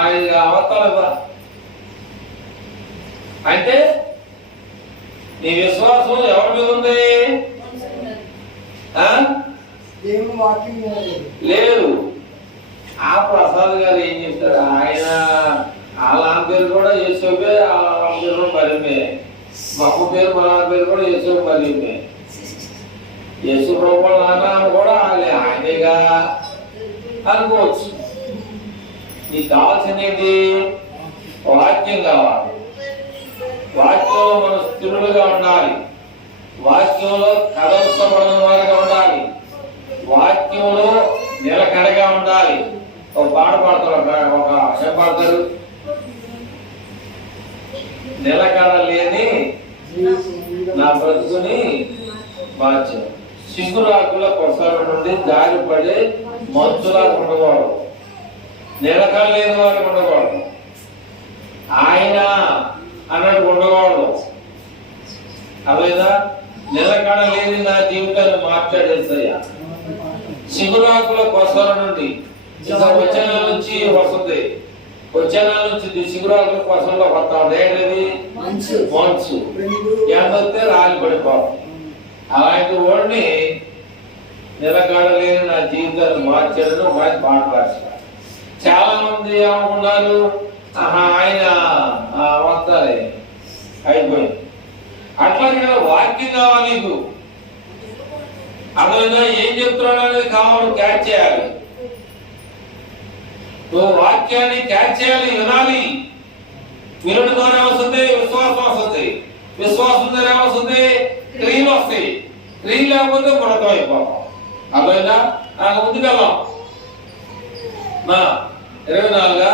ఆయన అవతారదా? అంటే నీ విశ్వాసం ఎవరి మీద ఉంది? లేదు. ఆ ప్రసాద్ గారు ఏం చెప్తారు? ఆయన వాళ్ళ పేరు కూడా యేసోపే, వాళ్ళ పేరు కూడా మరిమే, మా అమ్మ పేరు మా పేరు కూడా యేసోపు మరిమే. యేసు ప్రభు నాన్న కూడా ఆయనేగా అనుకోవచ్చు. నీకు కావాల్సింది ఏంటి? వాక్యం కావాలి. వాక్యంలో మనం స్థిరులుగా ఉండాలి. వాక్యంలో కదల్చబడిన వారిగా ఉండాలి. వాక్యంలో నిలకడగా ఉండాలి. ఒక పాట పాడతారు, ఒక ఏం పాడతారు? నిలకడ లేని నా బ్రతుకుని మార్చు. సిగ్గురాకుల కొసల నుండి జారిపడే మంచులా ఉండకూడదు. నిలకడ లేని వారికి ఉండకూడదు. ఆయన అన్నట్టు ఉండకూడదు. అదేనా? నిలకడ లేని నా జీవితాన్ని మార్చాడేసయ్యా. సిగురాకుల కొసల నుండి ఇంకా వచనాల నుంచి వస్తుంది. వచనాల నుంచి సిగురాకుల కొసల్లో వస్తాడు. ఏంటది? మంచు. ఎండొస్తే రాలి పడిపోతాం. అలాంటి వాడిని నిలకడ లేని నా జీవితాన్ని మార్చాడని వారి పాట రాశారు. చాలా మంది ఏమనుకున్నారు? ఆహా, ఆయన వస్తారే అయిపోయింది. అట్లాగే వాక్యం కావాలి నీకు. అదైనా ఏం చెప్తున్నాడు అనేది కావాలి, క్యాచ్ చేయాలి. నువ్వు వాక్యాన్ని క్యాచ్ చేయాలి, వినాలి. వినడం ద్వారా వస్తుంది విశ్వాసం వస్తుంది. విశ్వాసం ద్వారా వస్తుంది క్రియలు వస్తాయి. క్రియలు లేకపోతే పుడతం అయిపోతాం. అదైనా నాకు ముందుకెళ్ళాం. 24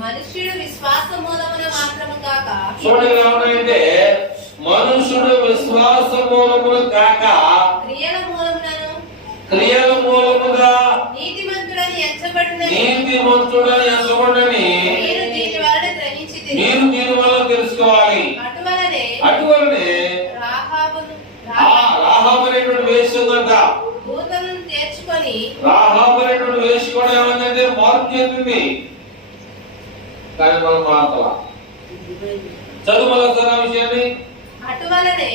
మనుష్యుడు విశ్వాస మూలమున మాత్రము కాక. చూడండి ఏమన్నాయంటే, మనుషుడు విశ్వాస మూలమును కాక క్రియల మూలముగా నీతిమంతుడని ఎంచబడునని మీరు దీని వల్ల తెలుసుకోవాలి. అటువలనే రాహాబు అనేటువంటి వేసి ఉందంట. భూతలను తెచ్చుకొని రాహాబు అనేటువంటి వేసి కూడా ఏమంటే మార్పు చెందింది. కానీ మనం మాతలా చదువు విషయాన్ని. అటువలనే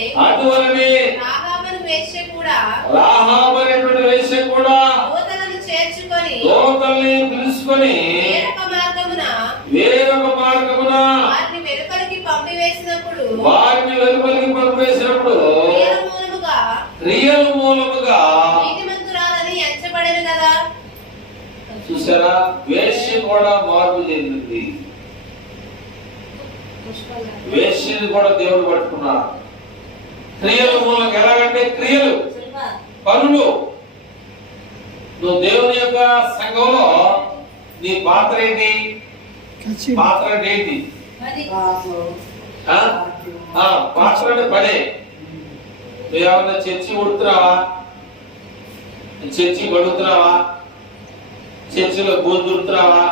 రాహాబు అనేటువంటి వేశ్య కూడా దూతలను చేర్చుకొని దూతల్ని పిలుచుకొని వేరొక మార్గమున వారిని వెలుపలికి పంపివేసినప్పుడు క్రియల మూలముగా నీతిమంతురాలని ఎంచబడెను కదా. చూసారా? వేశ్య కూడా మార్పు చెందింది. వేశ్యని కూడా దేవుడు పట్టుకున్నాడు. క్రియల మూలంగా. ఎలాగంటే క్రియలు, పనులు. నువ్వు దేవుని యొక్క సంఘంలో నీ పాత్ర ఏంటి? పాత్ర అంటే ఏంటి? పాత్ర అంటే పడే. నువ్వు ఏమన్నా చర్చి కొడుతున్నావా? చర్చి గడుగుతున్నావా? చర్చిలో గోందుతున్నావా?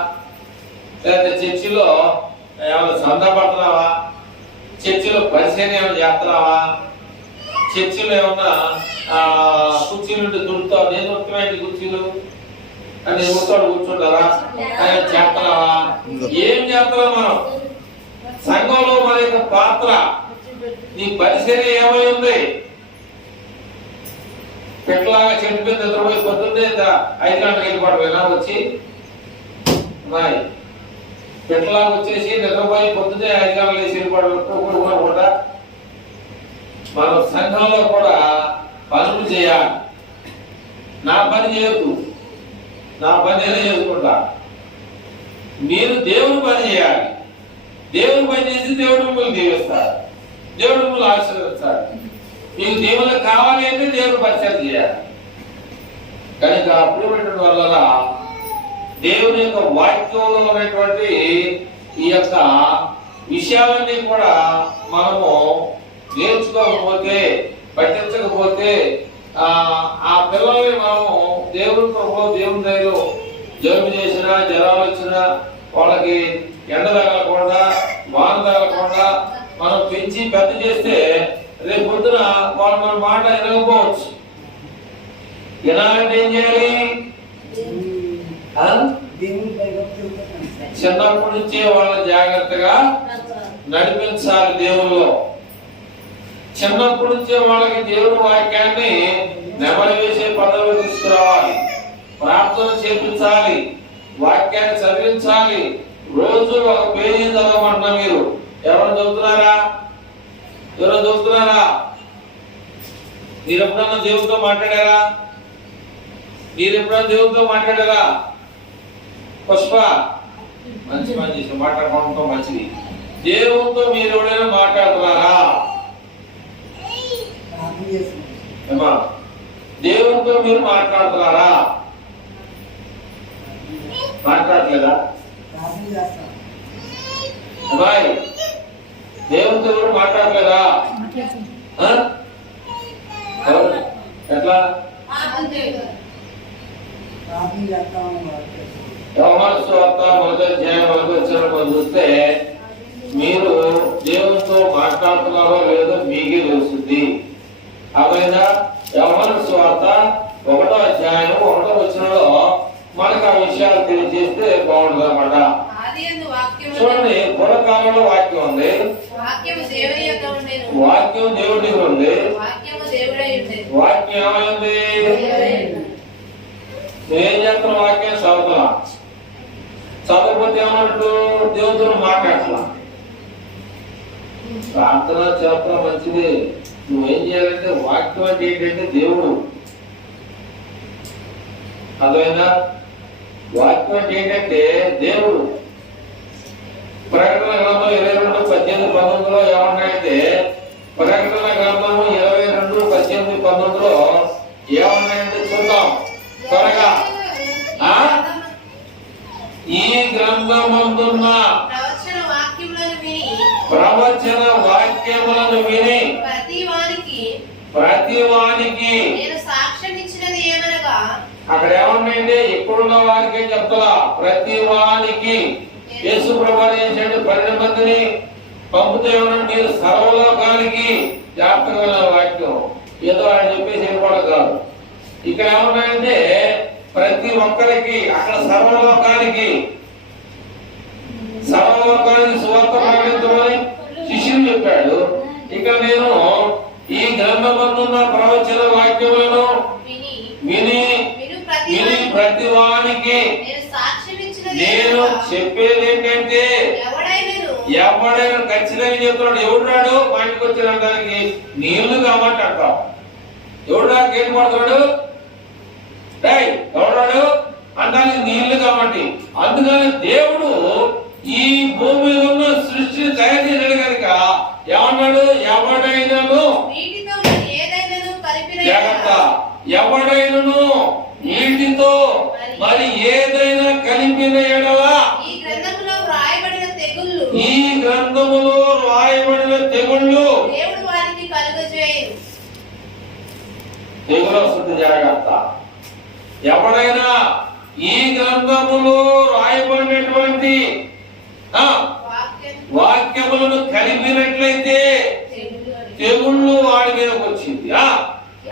లేకపోతే చర్చిలో ఏమైనా సందా పడుతున్నావా? చర్చిలో పరిచయం ఏమైనా చేస్తున్నావా? చర్చిలో ఏమన్నా కుర్చీలు దుడుతావు? నేను దొరుకుతాయి కుర్చీలు అని ఎవరితో కూర్చుంటారా? చేస్తున్నావా? ఏం చేస్తున్నావు? మనం సంఘంలో మన యొక్క పాత్ర, నీ పరిచయం ఏమై ఉంది? పెట్టలాగా చెడిపోయింది నిద్రపోయి పొద్దున్నే 5 గంటలకు వెళ్ళిపోవడం వచ్చి పెట్టలాగా వచ్చేసి నిద్రపోయి పొద్దున్నే 5 గంటలకు వేసి వెళ్ళిపోవడం కూడా. మనం సంఘంలో కూడా పనులు చేయాలి. నా పని చేయకు, నా పని నేనే చేసుకుంటా. మీరు దేవుని పని చేయాలి. దేవుని పని చేసి దేవుడు మిమ్మల్ని దీవిస్తాడు, దేవుడు మిమ్మల్ని ఆశీర్వదిస్తాడు. మీకు దేవుళ్ళకి కావాలి అంటే దేవుడు పరిచయం చేయాలి. కనుక అప్పుడు వల్ల దేవుని యొక్క వాక్యంలో ఉన్నటువంటి ఈ యొక్క విషయాలన్నీ కూడా మనము నేర్చుకోకపోతే, పట్టించకపోతే ఆ పిల్లల్ని మనము దేవుని ప్రభు దేవుని దగ్గర జలుబు చేసినా, జ్వరాలు వచ్చినా వాళ్ళకి ఎండ తగలకుండా, వాన తగలకుండా మనం పెంచి పెద్ద చేస్తే రేపు పొద్దున వాళ్ళు మన మాట వినకపోవచ్చు. వినాలంటే ఏం చేయాలి? చిన్నప్పటి నుంచే వాళ్ళని జాగ్రత్తగా నడిపించాలి. దేవుల్లో చిన్నప్పటి నుంచే వాళ్ళకి దేవుని వాక్యాన్ని నెమరు వేసే పదవిలో తీసుకురావాలి. ప్రార్థన చేపించాలి, వాక్యాన్ని చదివించాలి. రోజు ఒక పేజీ చదవమంటున్నా. మీరు ఎవరు చదువుతున్నారా? ఎవరో చదువుతున్నారా? మీరు ఎప్పుడన్నా దేవునితో మాట్లాడారా? మీరు ఎప్పుడన్నా దేవునితో మాట్లాడారా? పుష్ప మంచి మంచి మాట్లాడుకోవడంతో మంచిది. దేవునితో మీరు ఎవరైనా మాట్లాడుతున్నారా? ఏమా దేవునితో మీరు మాట్లాడుతున్నారా? మాట్లాడలేదా? అమ్మాయి దేవునితో కూడా మాట్లాడలేదా? ఎట్లా? యోహాను సువార్త 1వ అధ్యాయం 1వ వచనం చూస్తే మీరు దేవునితో మాట్లాడుతున్నారో లేదో మీకే తెలుస్తుంది. అదేనా యోహాను సువార్త 1వ అధ్యాయం 1వ వచనంలో మనకు ఆ విషయాలు తెలియజేస్తే బాగుంటుంది అన్నమాట. చూడండి, పూర్వకాలంలో వాక్యం ఉంది, వాక్యం దేవుడి దగ్గర ఉంది, వాక్యం ఏమైంది? ఏం చేస్తున్న వాక్యం చదువుతున్నా, చదవకపోతే ఏమన్నట్టు దేవుడితో మాట్లాడలా. ప్రార్థన చేస్తున్నా మంచిది. నువ్వేం చేయాలంటే వాక్యం అంటే ఏంటంటే దేవుడు. అదైనా వాక్యం అంటే ఏంటంటే దేవుడు. ప్రకటన గ్రంథం 22:18-19 ఏమన్నాయంటే, ప్రకటన గ్రంథము 22:18-19 ఏమన్నాయంటే చూద్దాం త్వరగా. ఈ గ్రంథమందున్న ప్రవచన వాక్యములను విని ప్రతి వానికి అక్కడ ఏమన్నాయంటే, ఇక్కడున్న వారికి చెప్తా, ప్రతి వానికి యేసు ప్రభువు చేశాడు. 12 మందిని పంపుతూ ఉన్నాడు. మీరు సర్వలోకానికి జాగ్రత్తగా వాక్యం ఏదో ఆయన చెప్పేసి వెళ్ళిపోవడం కాదు. ఇక్కడ ఏమన్నాయంటే ప్రతి ఒక్కరికి, అక్కడ సర్వలోకానికి సువార్త ప్రకటించమని శిష్యులు చెప్పాడు. ఇక్కడ నేను ఈ గ్రంథమందున్న ప్రవచన వాక్యములను విని ప్రతి వానికి నేను చెప్పేది ఏంటంటే, ఎవడైనా ఖచ్చితంగా చెప్తున్నాడు. ఎవడు రాడు మా ఇంటికి వచ్చిన దానికి నీళ్లు కామంట అంటాం. ఎవడు రాడు గేటు పడుతున్నాడు, ఎవడాడు అంటానికి నీళ్లు కామండి. అందుకని దేవుడు ఈ భూమి మీద ఉన్న సృష్టిని తయారు చేశాడు కనుక ఏమన్నాడు, ఎవడైనాను జాగ్రత్త, ఎవడైనాను నీటితో మరి ఏదైనా కలిపిన ఎడల ఈ గ్రంథములో వ్రాయబడిన తెగుళ్ళు ఈ గ్రంథములో రాయబడిన తెగుళ్ళు దేవుడు వారికి కలుగజేయు. తెగులు వస్తుంది, జాగ్రత్త. ఎవడైనా ఈ గ్రంథములో రాయబడినటువంటి వాక్యం వాక్యములను కలిపినట్లయితే తెగుళ్ళు వాడి మీదకి వచ్చింది.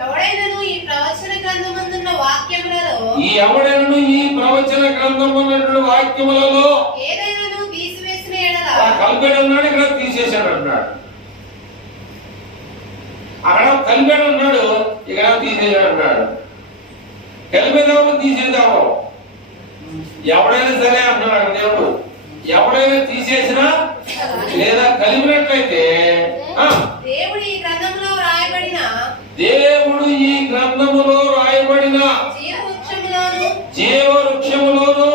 ఎవడైనను ఈ ప్రవచన గ్రంథమందున్న వాక్యములలో ఎవడైనను ఈ ప్రవచన గ్రంథమున్నటువంటి వాక్యములలో ఏదైనాను తీసివేసిన ఎడల కలిపాడు అన్నాడు, ఇక్కడ తీసేశాడు అన్నాడు. అక్కడ కలిపాడు అన్నాడు, ఇక్కడ తీసేశాడు అన్నాడు. కలిపేదాము తీసేదాము ఎవడైనా సరే అన్నాడు అక్కడ దేవుడు. ఎవడైనా తీసేసినా లేదా కలిపినట్లయితే దేవుడు ఈ గ్రంథములో రాయబడిన జీవవృక్షములోను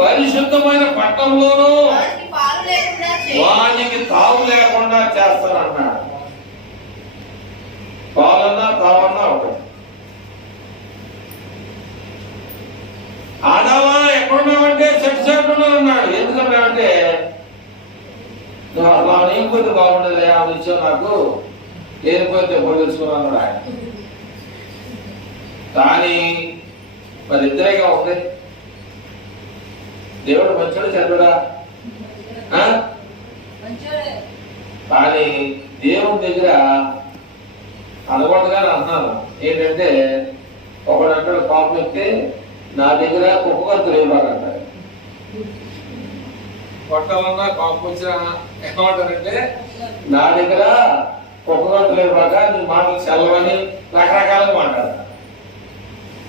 పరిశుద్ధమైన పట్టణంలోను వానికి తావు లేకుండా చేస్తానన్నాడు. పాలన్నా తావన్నా ఒకటి. ఆదావా ఎక్కడున్నావంటే చెట్టు ఉన్నాడు. ఎందుకన్నాడంటే నువ్వు అలా నీకు బాగుండదు, ఆ విషయం నాకు ఏరిపోతే పొడిచుకున్నాను ఆయన. కానీ మరి ఇద్దరేగా ఉంది. దేవుడు మంచోడు చెడ్డడా? కానీ దేవుని దగ్గర అనుకోవట్టుగా అంటున్నాను ఏంటంటే, ఒకడు అంటాడు పాపం ఎక్కితే నా దగ్గర కుక్కగంతులు లేవాలంటాడు. కొట్టాలన్నా కాపు వచ్చిన ఏమంటారంటే నా దగ్గర కుక్కగంతులు లేవాక నీ మాటలు చల్లవని రకరకాలుగా మాట్లాడతారు.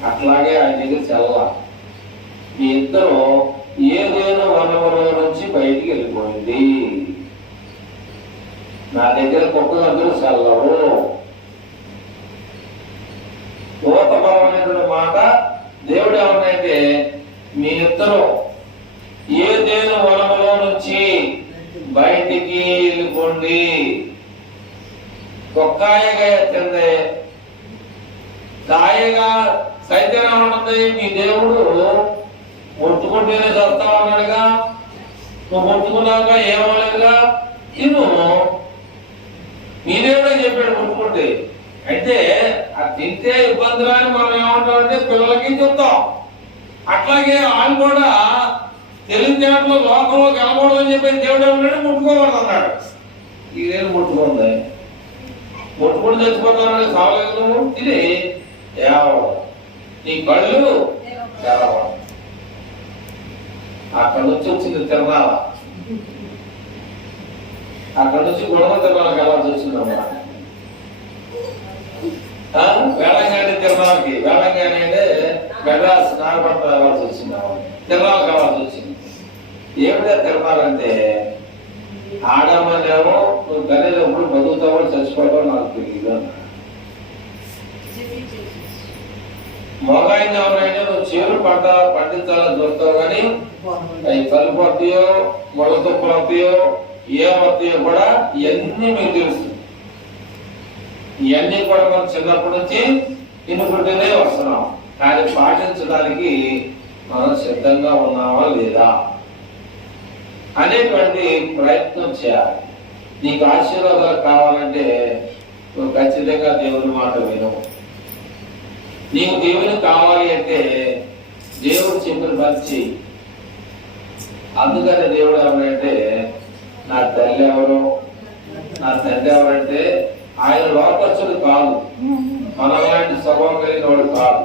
అట్లాగే ఆయన దగ్గర చల్ల. మీ ఇద్దరు ఏదేదో వనముల నుంచి బయటికి వెళ్ళిపోయింది. నా దగ్గర కుక్కగంతులు చల్లవు. దూతపరమైనటువంటి మాట దేవుడు ఏమన్నాయంటే, మీ ఇద్దరు ఏదేదో వనములో నుంచి బయటికి వెళ్ళిపోండి. కుక్కాయగా ఎత్తింది, కాయగా సైతం ఉంటుంది. మీ దేవుడు ముట్టుకుంటేనే చేస్తా ఉన్నాడుగా, నువ్వు ముట్టుకున్నావుగా ఏమలేదుగా తిను. మీ దేవుడే చెప్పాడు ముట్టుకుంటే. అయితే అది తింటే ఇబ్బందులు అని మనం ఏమంటామంటే పిల్లలకి చెప్తాం. అట్లాగే వాళ్ళు కూడా తెలివితేటలో లోకంలో గెలకూడదని చెప్పి దేవుడు ఉన్నాడు, ముట్టుకోకూడదు అన్నాడు. ఇదేం ముట్టుకుంది, ముట్టుకుని చచ్చిపోతానని సావలేదు. నువ్వు తిని నీ కళ్ళు తెరవ. అక్కడ నుంచి వచ్చింది తిరణాల, అక్కడ నుంచి గుణమ తిరణాలకు వెళ్ళాల్సి వచ్చిందమ్మా. వేళంగాని తిరణాలకి, వేళంగాని అంటే మెడ్రాస్ నాగపట్నం వెళ్ళాల్సి వచ్చింది, తిరణాలకు వెళ్ళాల్సి వచ్చింది. ఏమిటా తిరణాలంటే ఆడమనేమో నువ్వు గనేటప్పుడు బతుకుతావో చచ్చిపోతావో నాకు తెలియదు అన్నాడు. మొగాయిన ఎవరైనా నువ్వు చేరు పంట పండించాలని చూస్తావు కానీ అవి కలుపు వస్తాయో మొల తుప్పలు వస్తాయో ఏమవుతాయో కూడా ఇవన్నీ మీకు తెలుసు. ఇవన్నీ కూడా మనం చిన్నప్పటి నుంచి వినుకుంటూనే వస్తున్నాం. కానీ పాటించడానికి మనం సిద్ధంగా ఉన్నామా లేదా అనేటువంటి ప్రయత్నం చేయాలి. నీకు ఆశీర్వాదాలు కావాలంటే నువ్వు ఖచ్చితంగా దేవుని మాట విను. నీకు దేవుని కావాలి అంటే దేవుడు చెప్పిన పని చెయ్యి. అందుకని దేవుడు ఎవరంటే నా తల్లి ఎవరు, నా తండ్రి ఎవరంటే ఆయన లోకస్తుడు కాదు, మనలాంటి స్వభావం కలిగిన వాడు కాదు.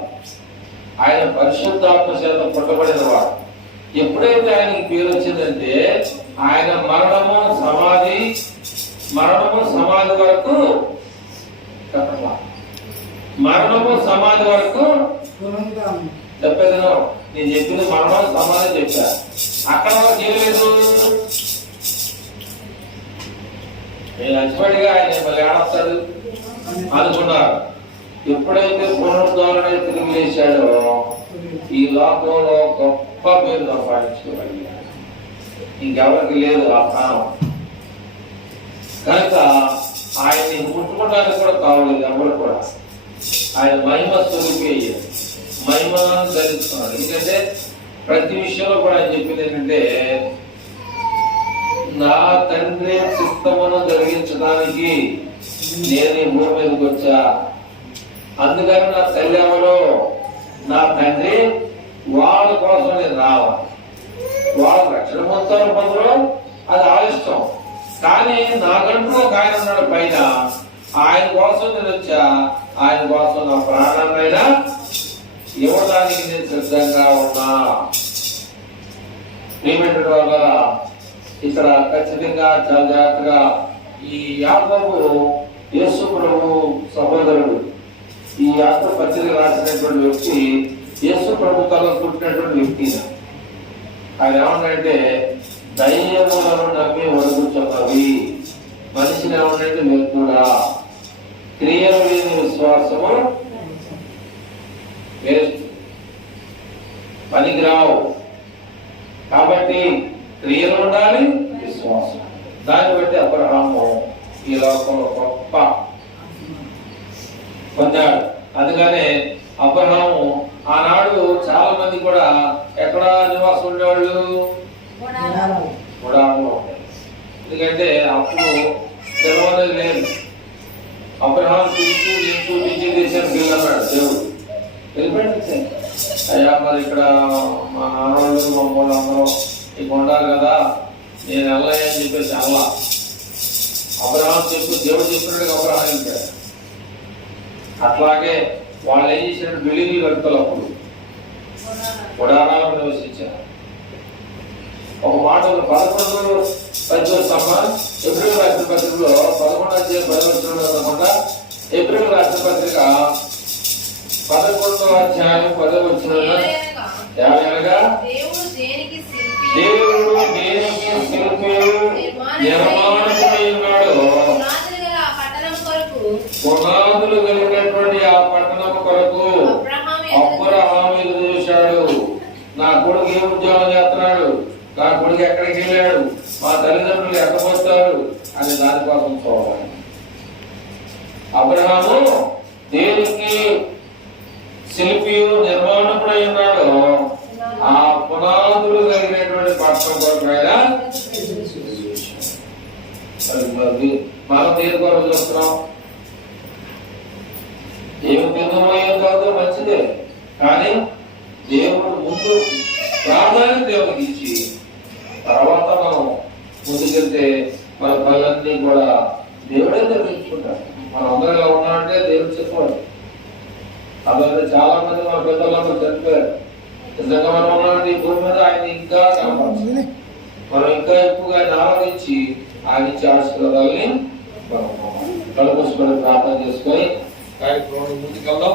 ఆయన పరిశుద్ధాత్మ చేత పుట్టబడిన వాడు. ఎప్పుడైతే ఆయనకి పేరు వచ్చిందంటే ఆయన మరణము సమాధి వరకు చెప్పేదను. నేను చెప్పింది మరణం సమాధి చెప్పా, అక్కడ వరకు ఏం లేదు. నేను నచ్చిపడిగా ఆయన మళ్ళీ ఏడొస్తాడు అనుకున్నారు. ఎప్పుడైతే పునరుద్ధరణ తిరిగి లేచాడో ఈ లోకంలో గొప్ప పేరు సంపాదించుకోగలిగాడు. ఇంకెవరికి లేదు ఆ స్థానం. కనుక ఆయన్ని ముట్టుకోవడానికి కూడా కావలేదు ఎవరు కూడా. ఆయన మహిమ స్వరూపి అయ్యాడు. మహిమను ధరిస్తున్నాడు. ఎందుకంటే ప్రతి విషయంలో కూడా ఆయన చెప్పింది ఏంటంటే నా తండ్రి చిత్తమును జరిగించడానికి నేను ఈ భూమి మీదకి వచ్చా. అందుకని నా తల్లి ఎవరో నా తండ్రి వాళ్ళ కోసం నేను రావాలి. వాళ్ళ రక్షణ పొందుతారు పొందడం అది ఆలస్యం. కానీ నాకంటూ ఒక ఆయన ఉన్నాడు పైన, ఆయన కోసం నేను వచ్చా. ఆయన కోసం నా ప్రాణాన్నైనా ఇవ్వడానికి నేను సిద్ధంగా ఉన్నా. ప్రియమైన వల్ల ఇక్కడ ఖచ్చితంగా చాలా జాగ్రత్తగా ఈ యాకోబు యేసు ప్రభు సహోదరుడు, ఈ యాకోబు పత్రిక రాసినటువంటి వ్యక్తి యేసు ప్రభు తల పుట్టినటువంటి వ్యక్తి. ఆయన ఏమన్నాడంటే దయ్యములను నమ్మి వడుకుచున్నవి, మనిషిని ఏమన్నాడంటే వ్యక్తుడా, క్రియలు లేని విశ్వాసము వేస్ట్, పనికిరావు. కాబట్టి క్రియలు ఉండాలి, విశ్వాసం. దాన్ని బట్టి అబ్రహాము ఈ లోకంలో గొప్ప పొందాడు. అందుకనే అబ్రహాము ఆనాడు చాలా మంది కూడా ఎక్కడ నివాసం ఉండేవాళ్ళు, గుడారంలో ఉండేది. ఎందుకంటే అప్పుడు తెలవలేదు లేదు. అబ్రహాం చూపించి దేశానికి వెళ్ళన్నాడు దేవుడు. వెళ్ళిపోయింది. అయ్యా మరి ఇక్కడ మా నాన్నోళ్ళు మా అమ్మోళ్ళు అందరూ ఇక ఉండాలి కదా, నేను వెళ్ళాయని చెప్పేసి అల్లా అబ్రహాం దేవుడు చెప్పినట్టుగా అబ్రహాం వెళ్ళిపోయాడు. అట్లాగే వాళ్ళు ఏం చేసినట్టు బిల్డింగ్లు కడతారు. అప్పుడు గుడారాలు నివసించారు. ఒక మాట 11 ఏప్రిల్ రాసిన పత్రికలో 11 అనమాట. ఏప్రిల్ రాసిన పత్రిక 11వ అధ్యాయం 10వ వచనంలో ఏమనగా దేవుడు దేనికి శిల్పియు నిర్మాణకుడై ఉన్నాడు, పునాదులు కలిగినటువంటి ఆ పట్టణం కొరకు అబ్రహాము ఎదురు చూశాడు. నా కొడుకు ఏ ఉద్యోగం చేస్తున్నాడు, నా కొడుకు ఎక్కడికి వెళ్ళాడు, మా తల్లిదండ్రులు ఎక్కబోతారు అని దానికోసం చూడాలి. అబ్రహాము దేవునికి శిల్పియు నిర్మాణకుడై ఉన్నాడు, ఆ పునాదులు కలిగినటువంటి పట్టణం కొరకు ఆయన. మనం దేని కొరకు చూస్తున్నాం? ఏమి తినమయ్యేం కాదు, మంచిదే. కానీ దేవుడు ముందు ప్రాధాన్యత దేవుడికి ఇచ్చి తర్వాత మనం ముందుకెళ్తే మన పనులన్నీ కూడా దేవుడే నిర్మించుకుంటాడు. మనం అందరూ ఎలా ఉన్నామంటే దేవుడు చెప్పాడు. అందువల్ల చాలా మంది మన పెద్దలందరూ చనిపోయారు. నిజంగా మనం ఉన్నామంటే ఈ భూమి మీద ఆయన ఇంకా కనపడాలి. మనం ఇంకా ఎక్కువగా ఆయన ఆరాధించి ఆయన ఇచ్చే ఆశీర్వాదాలని మనం కలుపుకొని ప్రార్థన చేసుకొని కార్యక్రమం ముందుకెళ్దాం.